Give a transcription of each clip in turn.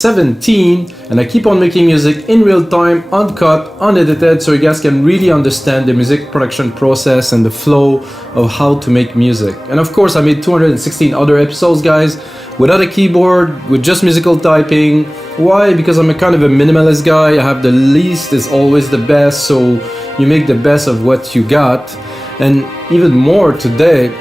17, and I keep on making music in real time, uncut, unedited, so you guys can really understand the music production process and the flow of how to make music. And of course I made 216 other episodes, guys, without a keyboard, with just musical typing. Why? Because I'm a kind of a minimalist guy. I have the least is always the best, so you make the best of what you got. And even more today,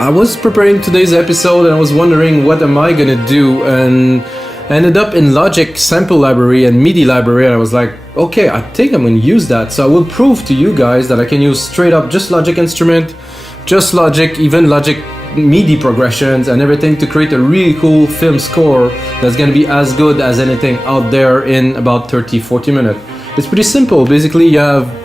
I was preparing today's episode and I was wondering what am I gonna do, and I ended up in Logic sample library and MIDI library, and I was like, okay, I think I'm going to use that. So I will prove to you guys that I can use straight up just Logic instrument, just Logic, even Logic MIDI progressions and everything to create a really cool film score that's going to be as good as anything out there in about 30-40 minutes. It's pretty simple. Basically, you have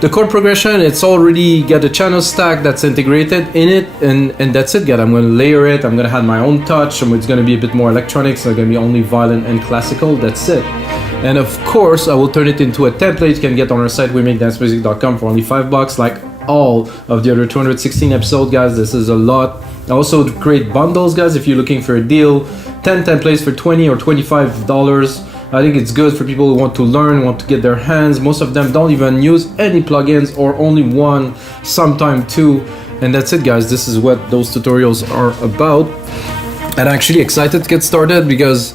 the chord progression, it's already got a channel stack that's integrated in it, and that's it, guys. I'm going to layer it, I'm going to have my own touch, and it's going to be a bit more electronic, so it's going to be only violin and classical, that's it. And of course, I will turn it into a template you can get on our site, wemakedancemusic.com, for only $5, like all of the other 216 episodes, guys. This is a lot. I also create bundles, guys, if you're looking for a deal, 10 templates for $20 or $25. I think it's good for people who want to learn, want to get their hands. Most of them don't even use any plugins or only one, sometime two. And that's it, guys. This is what those tutorials are about. And I'm actually excited to get started because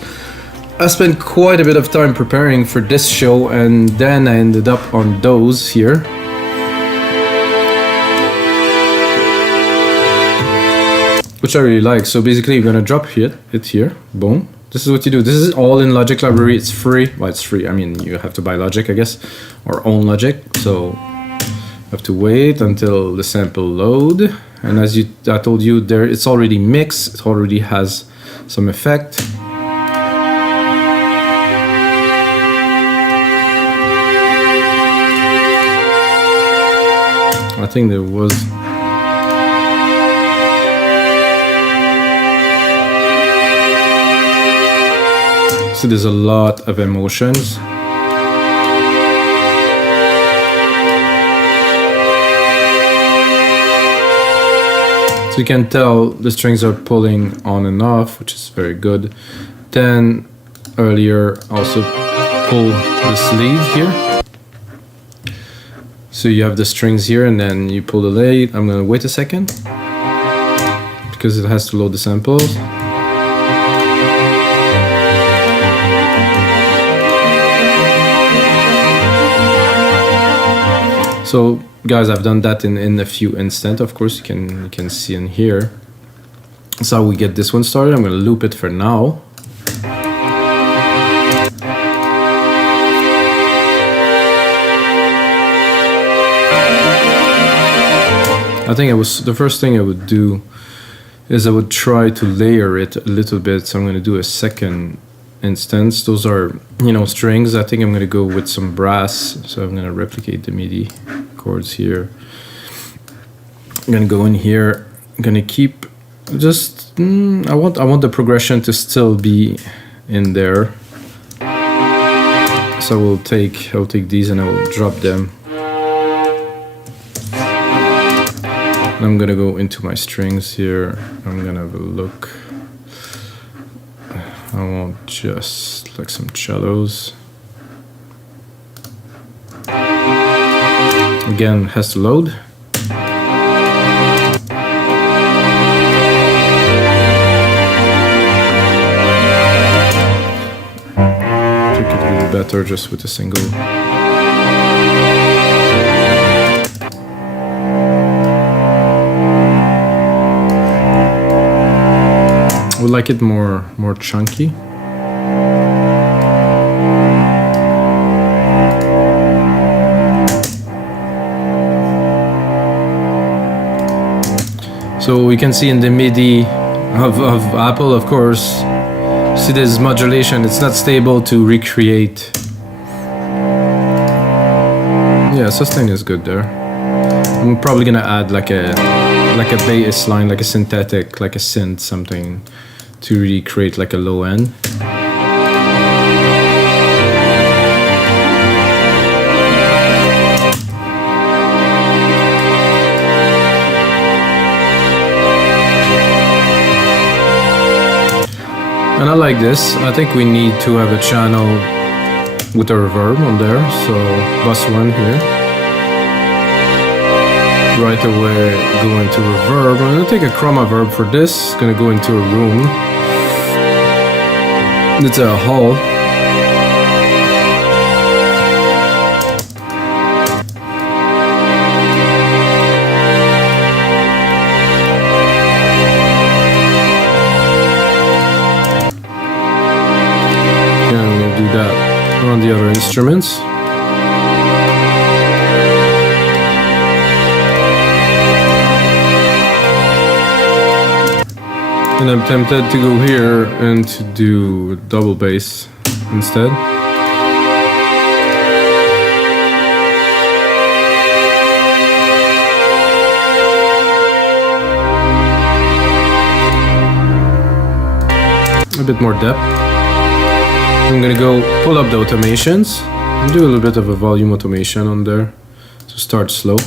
I spent quite a bit of time preparing for this show, and then I ended up on those here. Which I really like. So basically you're gonna drop it here, boom. This is what you do. This is all in Logic library. It's free. Well, it's free. I mean, you have to buy Logic, I guess, or own Logic. So you have to wait until the sample load. And as I told you, there it's already mixed. It already has some effect. I think there was. So there's a lot of emotions. So you can tell the strings are pulling on and off, which is very good. Then earlier also pull the sleeve here. So you have the strings here and then you pull the lead. I'm gonna wait a second because it has to load the samples. So guys, I've done that in a few instants. Of course, you can see in here. That's how we get this one started. I'm going to loop it for now. I think the first thing I would do is I would try to layer it a little bit. So I'm going to do a second instance. Those are, strings. I think I'm going to go with some brass. So I'm going to replicate the MIDI chords here. I'm going to go in here. I'm going to keep just I want the progression to still be in there. So I'll take these and I will drop them. And I'm going to go into my strings here. I'm going to have a look. I want just like some cellos. Again, has to load. I think it will be better just with a single. I would like it more chunky. So we can see in the MIDI of Apple, of course, see this modulation, it's not stable to recreate. Yeah, sustain is good there. I'm probably gonna add like a bass line, like a synthetic, like a synth, something to really create like a low end. And I like this. I think we need to have a channel with a reverb on there. So bus 1 here. Right away go into reverb. I'm gonna take a Chormaverb for this. Gonna go into a room. It's a hall. On the other instruments. And I'm tempted to go here and to do double bass instead. A bit more depth. I'm gonna go pull up the automations and do a little bit of a volume automation on there to start slow.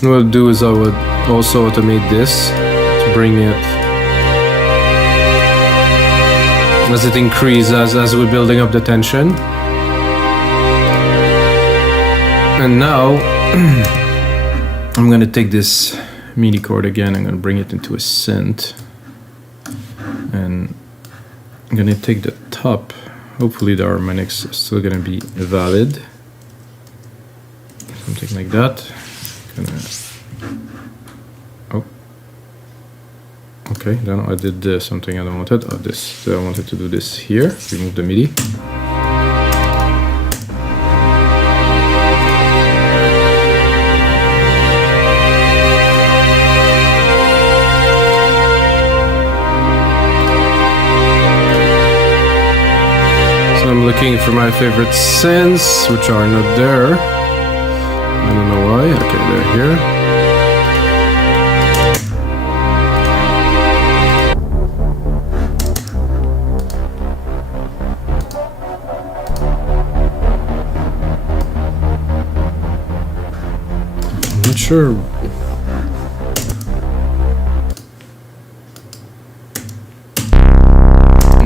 What I'll do is I would also automate this to bring it as it increases as we're building up the tension. And now I'm gonna take this MIDI chord again, I'm gonna bring it into a synth and I'm gonna take the top. Hopefully the harmonics are still gonna be valid. Something like that. Oh, okay, then I did something I don't wanted. Oh, this. So I wanted to do this here. Remove the MIDI. So I'm looking for my favorite synths, which are not there. I don't know why. Okay, they're here. I'm not sure.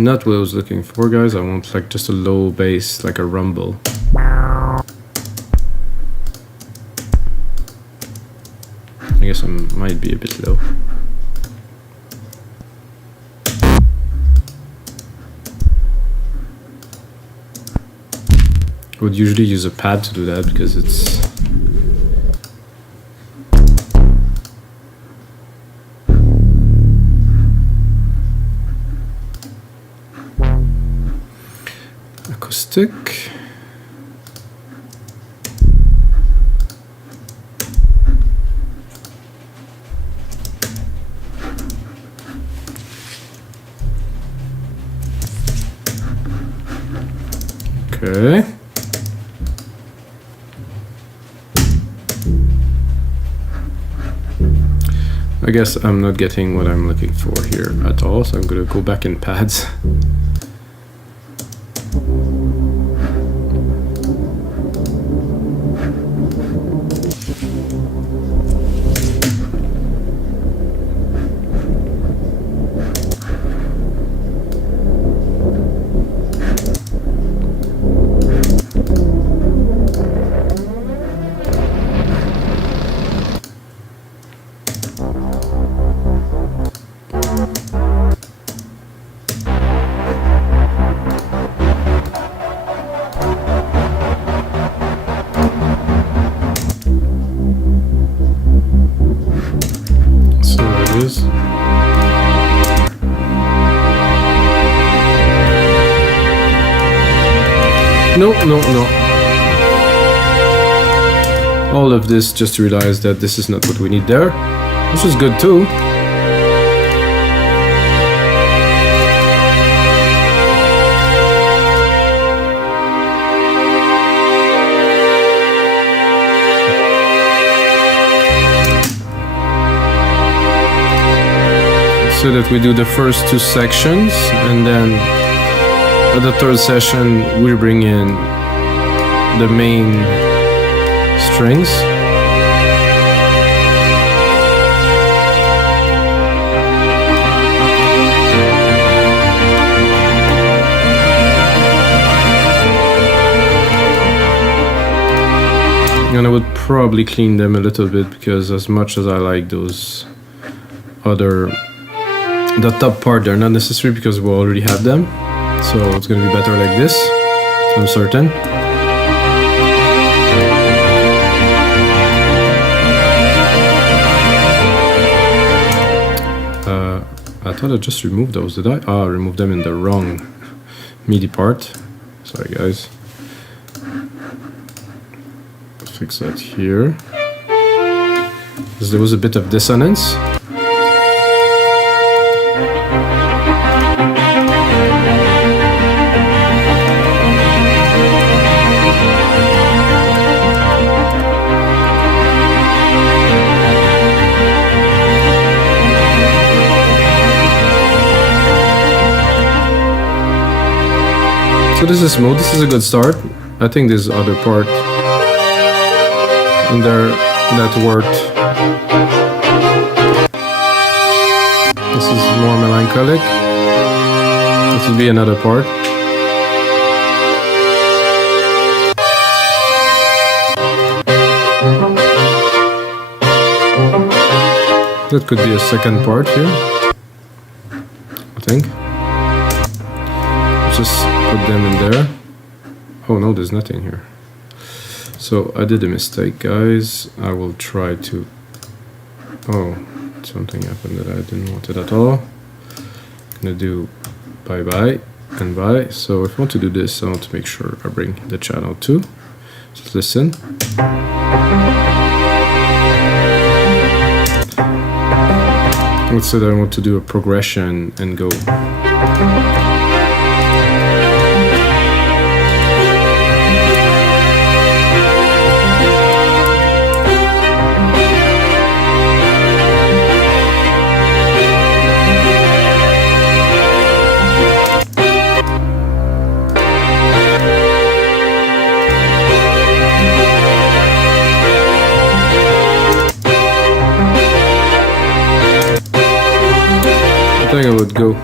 Not what I was looking for, guys. I want like just a low bass, like a rumble. I guess I might be a bit low. I would usually use a pad to do that because it's acoustic. Okay. I guess I'm not getting what I'm looking for here at all, so I'm gonna go back in pads. No. All of this just to realize that this is not what we need there, which is good too. So that we do the first two sections, and then at the third session we bring in the main strings. And I would probably clean them a little bit, because as much as I like those other, the top part, they're not necessary because we already have them. So it's gonna be better like this, I'm certain. I thought I just removed those, did I? Ah, I removed them in the wrong MIDI part. Sorry guys. Fix that here, because there was a bit of dissonance. So this is smooth, this is a good start. I think this other part in there that worked. This is more melancholic. This will be another part. That could be a second part here, I think. Just put them in there. Oh no, there's nothing here. So I did a mistake, guys. I will try to... Oh, something happened that I didn't want it at all. I'm gonna do bye bye and bye. So if I want to do this, I want to make sure I bring the channel too. Just listen. Let's say that I want to do a progression and go. I think I would go.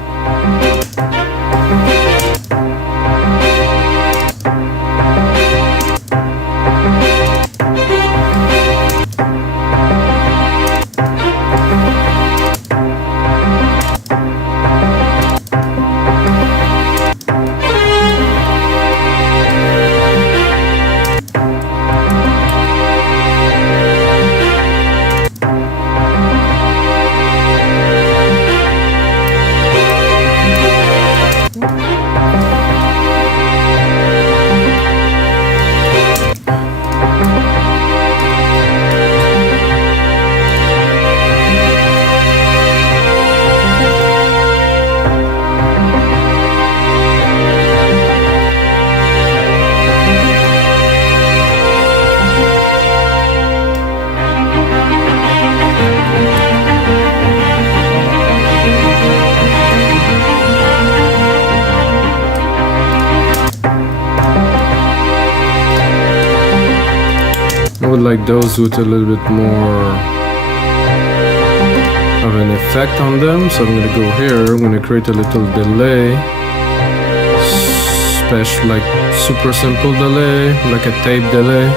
I would like those with a little bit more of an effect on them, so I'm going to go here, I'm going to create a little delay, special, like super simple delay, like a tape delay.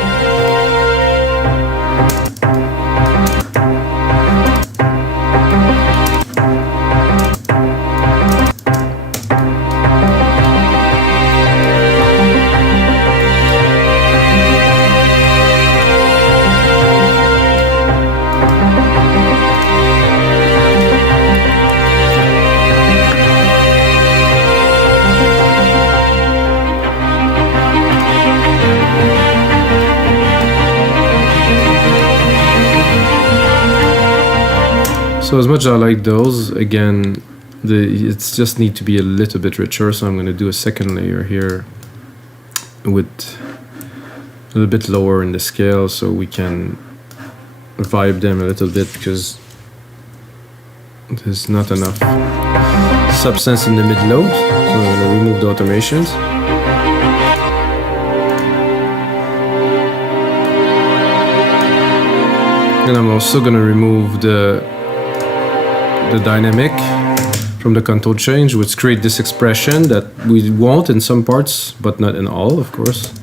So as much as I like those, again, it's just need to be a little bit richer, so I'm going to do a second layer here with a little bit lower in the scale so we can vibe them a little bit, because there's not enough substance in the mid-load, so I'm going to remove the automations. And I'm also going to remove the dynamic from the contour change, which create this expression that we want in some parts, but not in all, of course.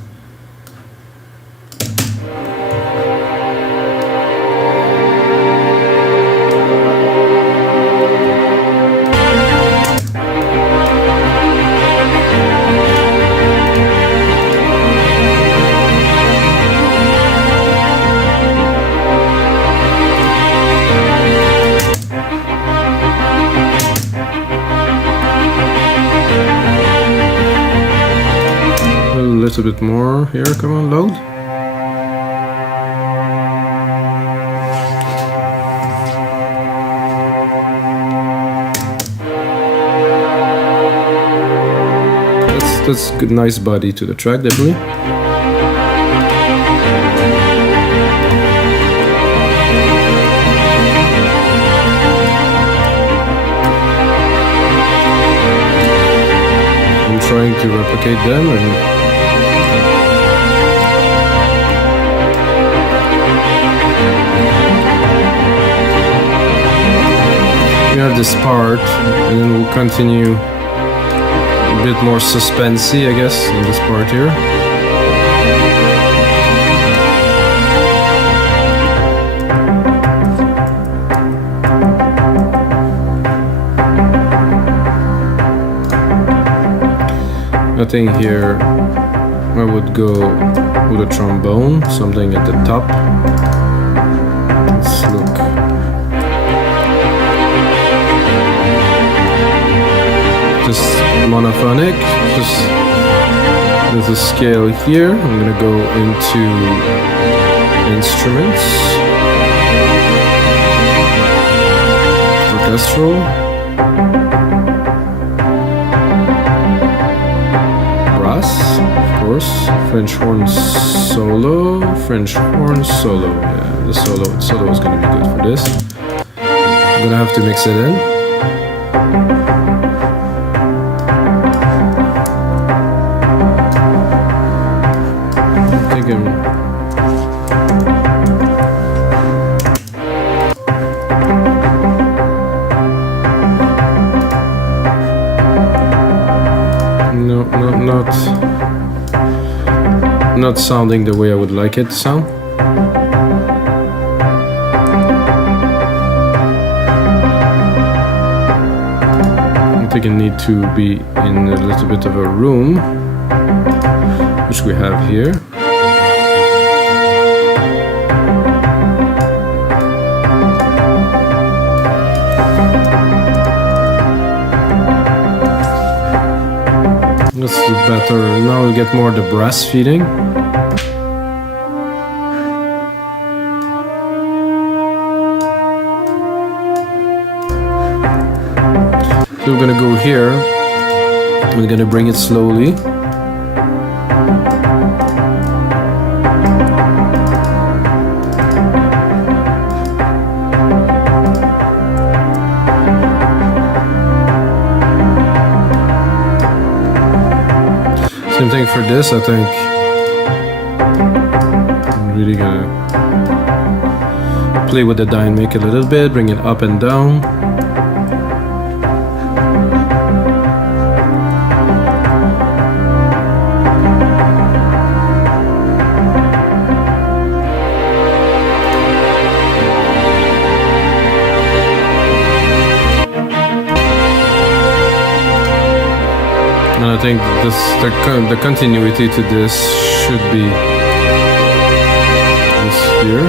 A little bit more here, come on, load. That's good, nice body to the track, definitely. I'm trying to replicate them and we have this part, and then we'll continue a bit more suspensey, I guess, in this part here. I think here I would go with a trombone, something at the top. Let's look. Just monophonic, just with a scale here. I'm gonna go into instruments, orchestral, brass, of course, French horn solo, yeah, the solo is gonna be good for this. I'm gonna have to mix it in. Not sounding the way I would like it to sound. I think I need to be in a little bit of a room, which we have here. Let's do better. Now we get more the brass feeling. So we're gonna go here. We're gonna bring it slowly. Same thing for this, I think. I'm really gonna play with the dynamic a little bit, bring it up and down. And I think the continuity to this should be this here.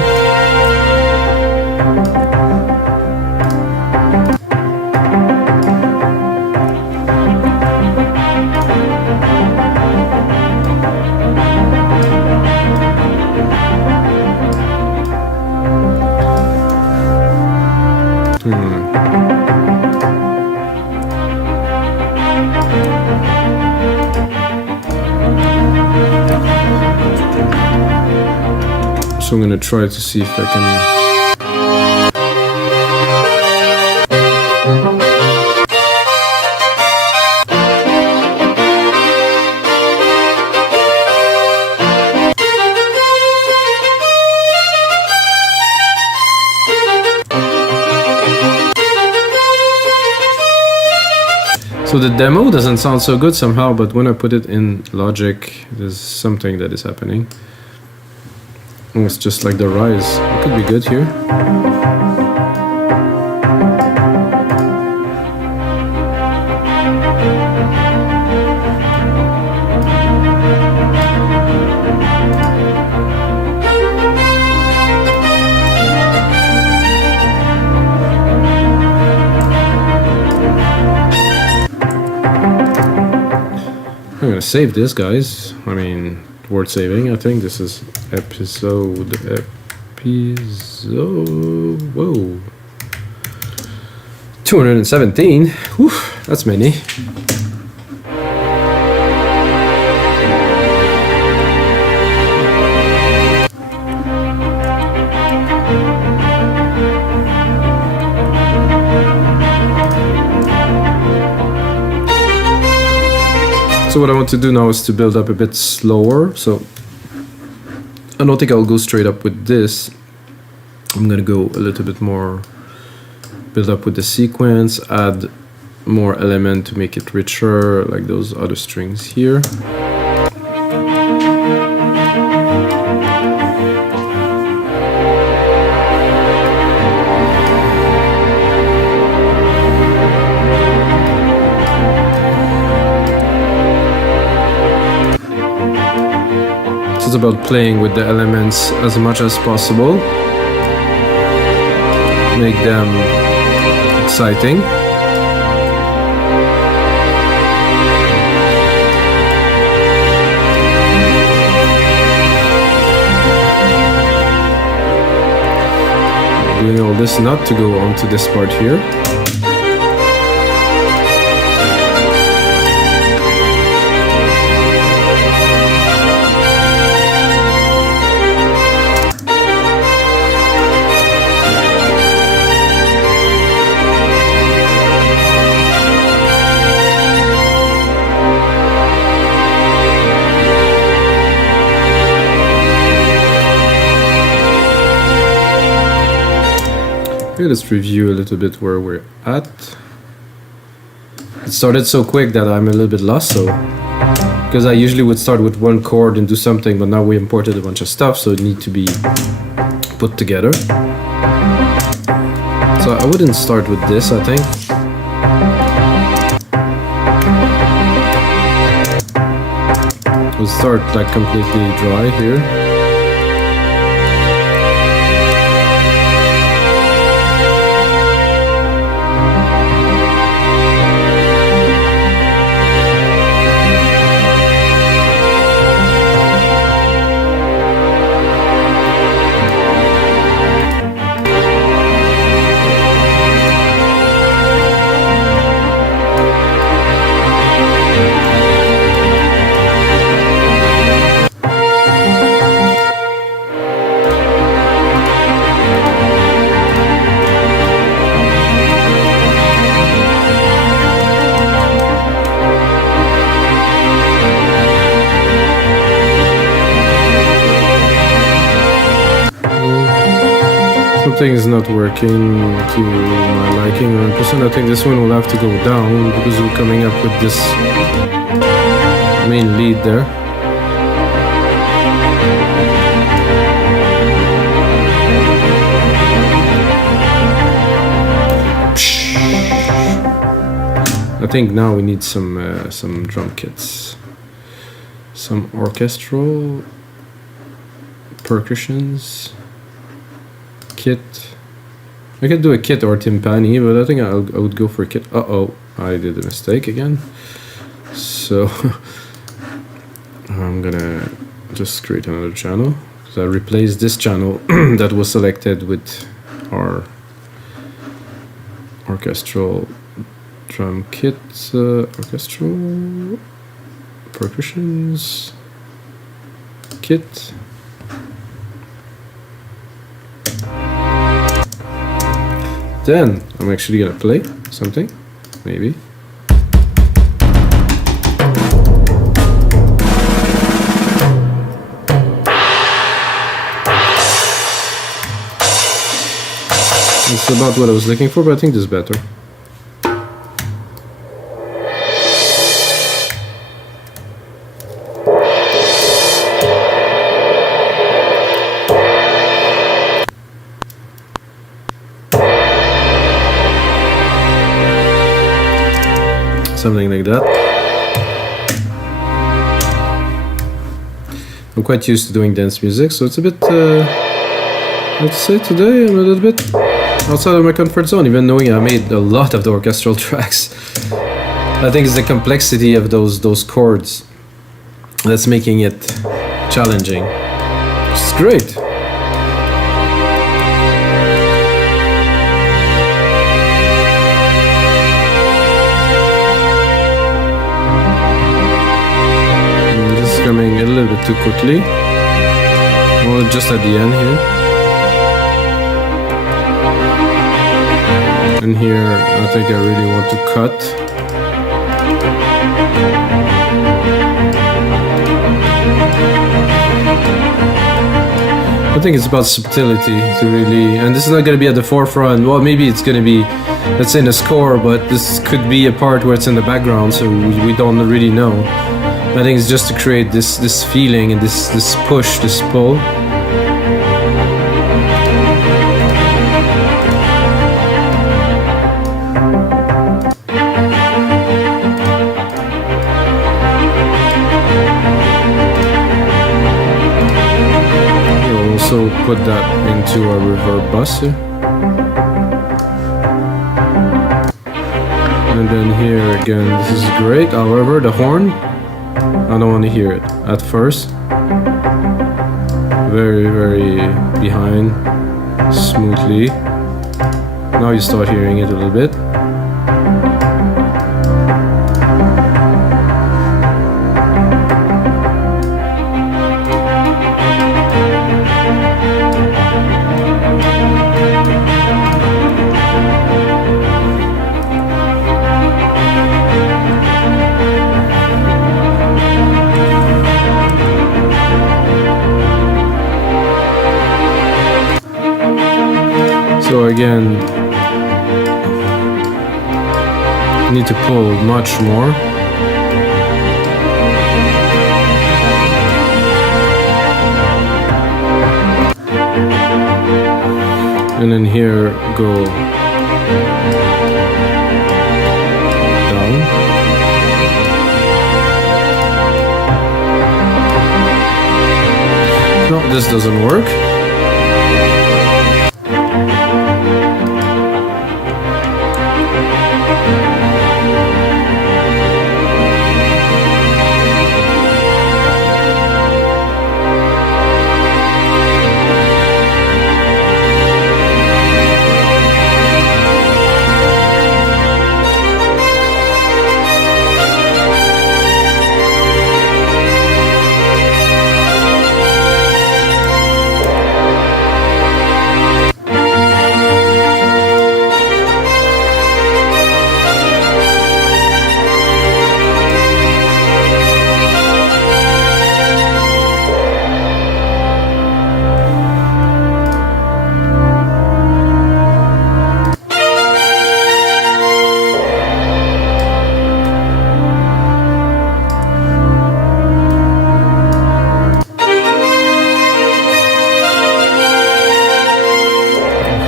So I'm gonna try to see if I can So the demo doesn't sound so good somehow, but when I put it in Logic, there's something that is happening. And it's just like the rise. It could be good here. I'm gonna save this, guys. I mean, worth saving. I think this is episode. Whoa. 217. Whew, that's many. So what I want to do now is to build up a bit slower. So I don't think I'll go straight up with this. I'm gonna go a little bit more, build up with the sequence, add more element to make it richer, like those other strings here. It's about playing with the elements as much as possible, make them exciting. Doing all this not to go on to this part here. Let's review a little bit where we're at. It started so quick that I'm a little bit lost, so because I usually would start with one chord and do something, but now we imported a bunch of stuff, so it needs to be put together. So I wouldn't start with this, I think. We'll start like completely dry here. Something is not working to my liking 100%. I think this one will have to go down because we're coming up with this main lead there. I think now we need some drum kits, some orchestral percussions. Kit. I could do a kit or timpani, but I think I would go for a kit. Uh-oh, I did a mistake again. So I'm gonna just create another channel. So I replaced this channel that was selected with our orchestral drum kit, orchestral percussions kit. Then I'm actually gonna play something, maybe. It's about what I was looking for, but I think this is better. something like that. I'm quite used to doing dance music, so it's a bit, let's say today I'm a little bit outside of my comfort zone, even knowing I made a lot of the orchestral tracks. I think it's the complexity of those chords that's making it challenging. It's great. Coming a little bit too quickly. Well, just at the end here. And here, I think I really want to cut. I think it's about subtlety to really, and this is not going to be at the forefront. Well, maybe it's going to be, let's say, in the score, but this could be a part where it's in the background, so we don't really know. I think it's just to create this feeling and this push, this pull. We'll also put that into our reverb bus here. And then here again, this is great. However, the horn, I don't want to hear it at first. Very, very behind, smoothly. Now you start hearing it a little bit. So again, you need to pull much more. And then here go down. No, this doesn't work.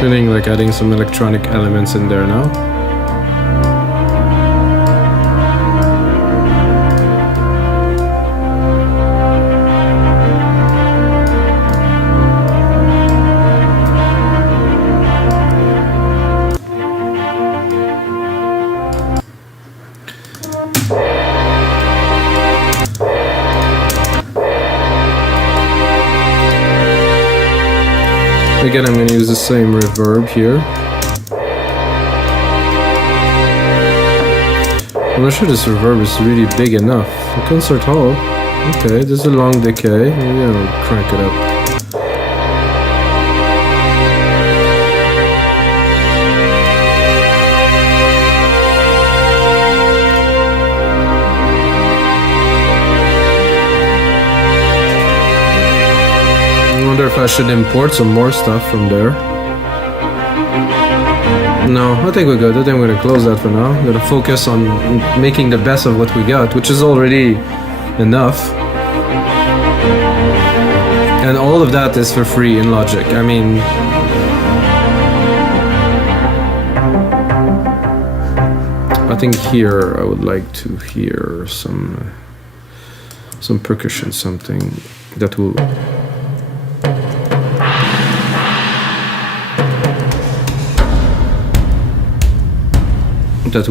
Feeling like adding some electronic elements in there now. Again, I'm going to use the same reverb here. I'm not sure this reverb is really big enough. A concert hall. Okay, this is a long decay. Maybe I'll crank it up. I wonder if I should import some more stuff from there. No, I think we're good. I think we're gonna close that for now. We're gonna focus on making the best of what we got, which is already enough. And all of that is for free in Logic. I mean, I think here I would like to hear some percussion, something that will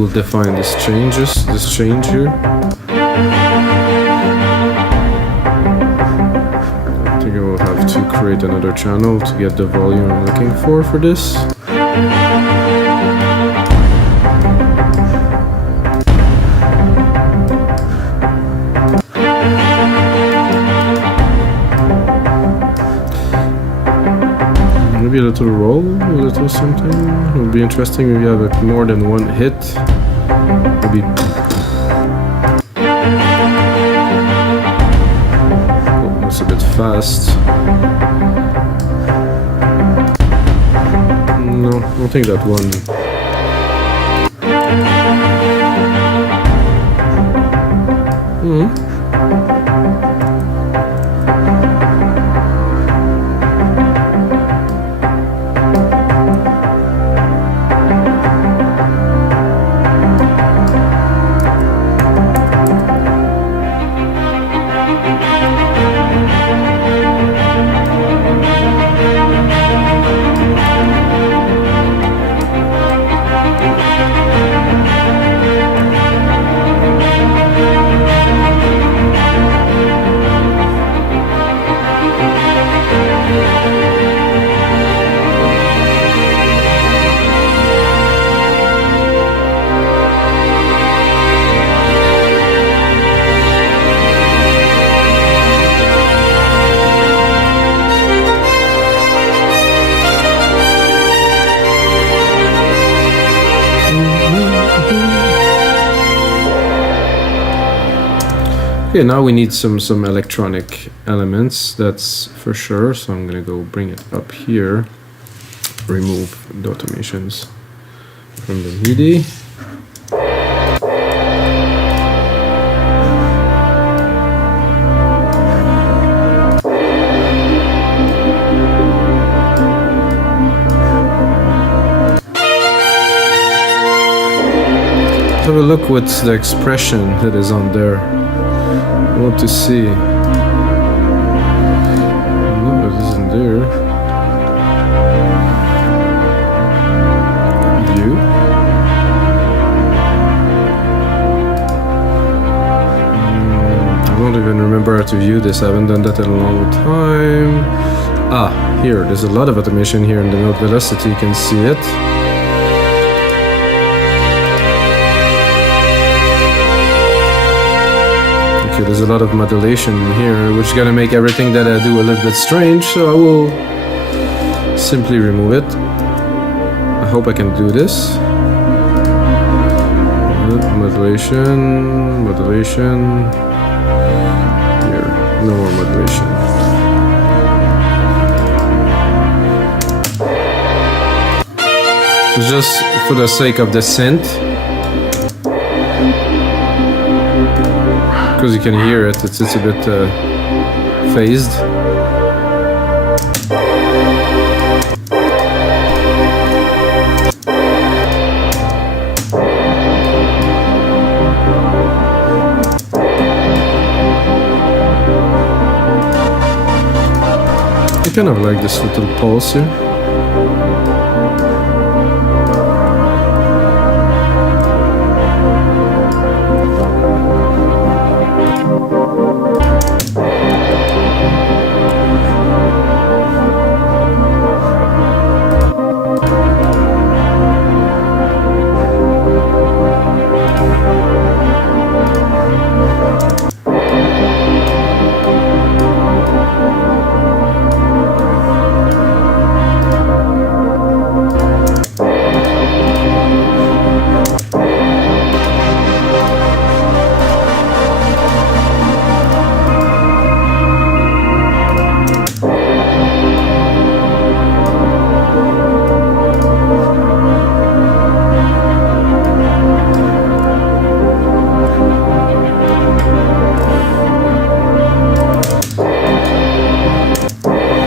define this change here. I think I will have to create another channel to get the volume I'm looking for this. Maybe a little roll, a little something. It would be interesting if you have more than one hit. Maybe. Oh, that's a bit fast. No, I don't think that one. Okay, now we need some electronic elements, that's for sure. So I'm gonna go bring it up here, remove the automations from the MIDI. Have a look what's the expression that is on there. I want to see. No, it isn't there. View. I don't even remember how to view this. I haven't done that in a long time. Ah, here. There's a lot of automation here in the note velocity. You can see it. There's a lot of modulation here, which is gonna make everything that I do a little bit strange, so I will simply remove it. I hope I can do this. Modulation, modulation. Here, no more modulation. Just for the sake of the synth. Because you can hear it, it's a bit phased. I kind of like this little pulse here.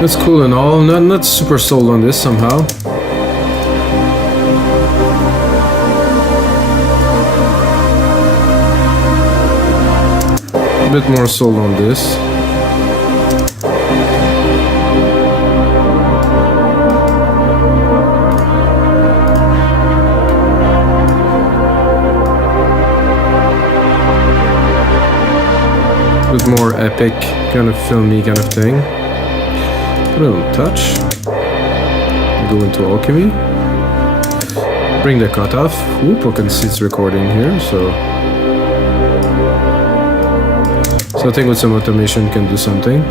That's cool and all, not super sold on this somehow. bit more sold on this. Bit more epic, kind of filmy kind of thing. Put it on touch. Go into alchemy. Bring the cut off. Whoop, I can see it's recording here, so I think with some automation can do something.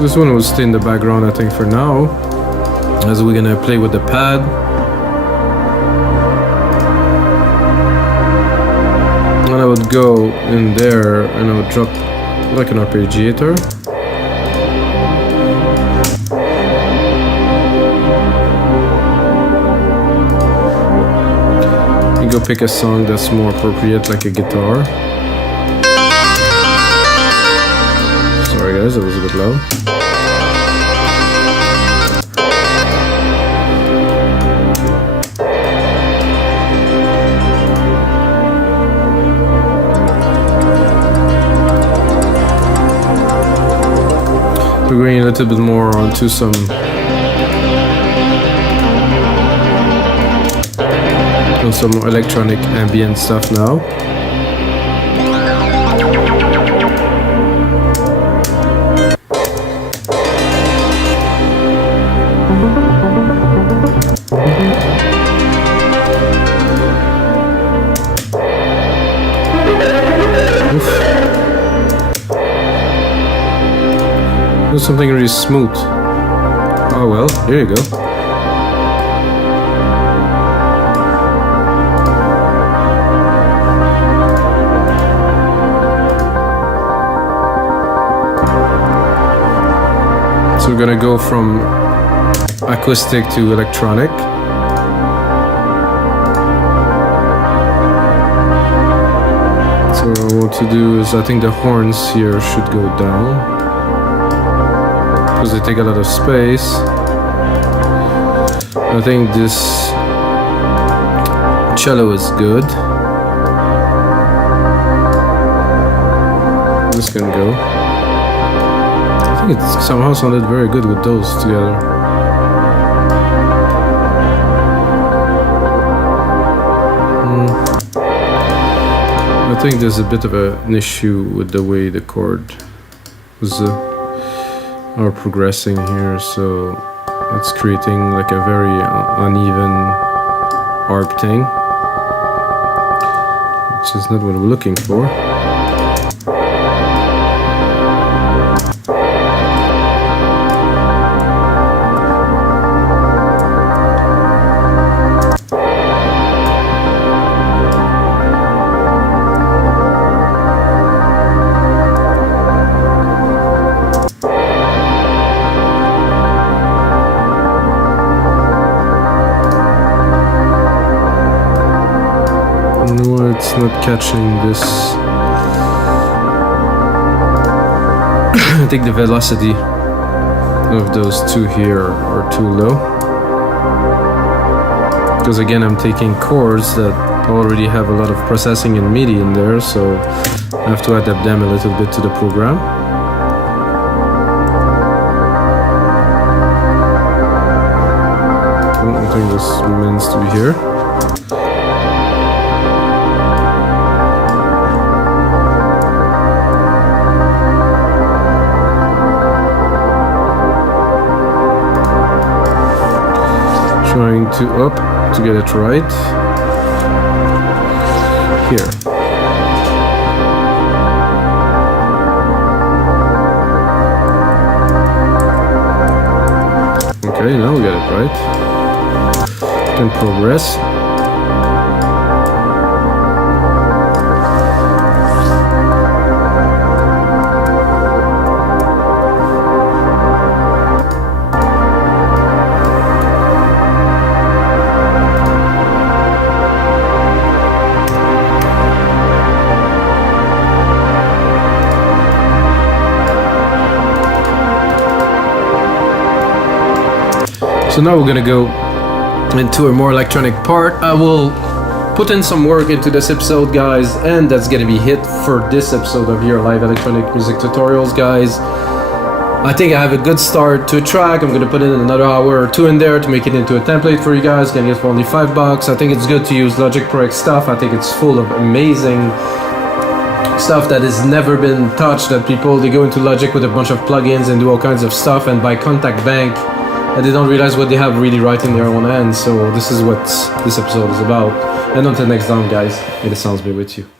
This one will stay in the background, I think, for now, as we're gonna play with the pad. And I would go in there and I would drop like an arpeggiator. And go pick a song that's more appropriate, like a guitar. Sorry guys, that was a bit loud. We're going a little bit more onto some electronic ambient stuff now. Do something really smooth. Oh well, here you go. So we're gonna go from acoustic to electronic. So what I want to do is, I think the horns here should go down, because they take a lot of space. I think this cello is good. This can go. I think it somehow sounded very good with those together. I think there's a bit of an issue with the way the chord was are progressing here, so it's creating like a very uneven arc thing, which is not what we're looking for. It's not catching this. I think the velocity of those two here are too low, because again I'm taking chords that already have a lot of processing and MIDI in there, so I have to adapt them a little bit to the program. I think this means to be here. Trying to up to get it right here. Okay, now we get it right. Can progress. So now we're gonna go into a more electronic part. I will put in some work into this episode, guys, and that's gonna be it for this episode of your live electronic music tutorials, guys. I think I have a good start to a track. I'm gonna put in another hour or two in there to make it into a template for you guys. Can get for only $5. I think it's good to use Logic Pro X stuff. I think it's full of amazing stuff that has never been touched, that people, they go into Logic with a bunch of plugins and do all kinds of stuff and buy Contact Bank, and they don't realize what they have really right in their own hands. So this is what this episode is about. And until next time, guys, may the sounds be with you.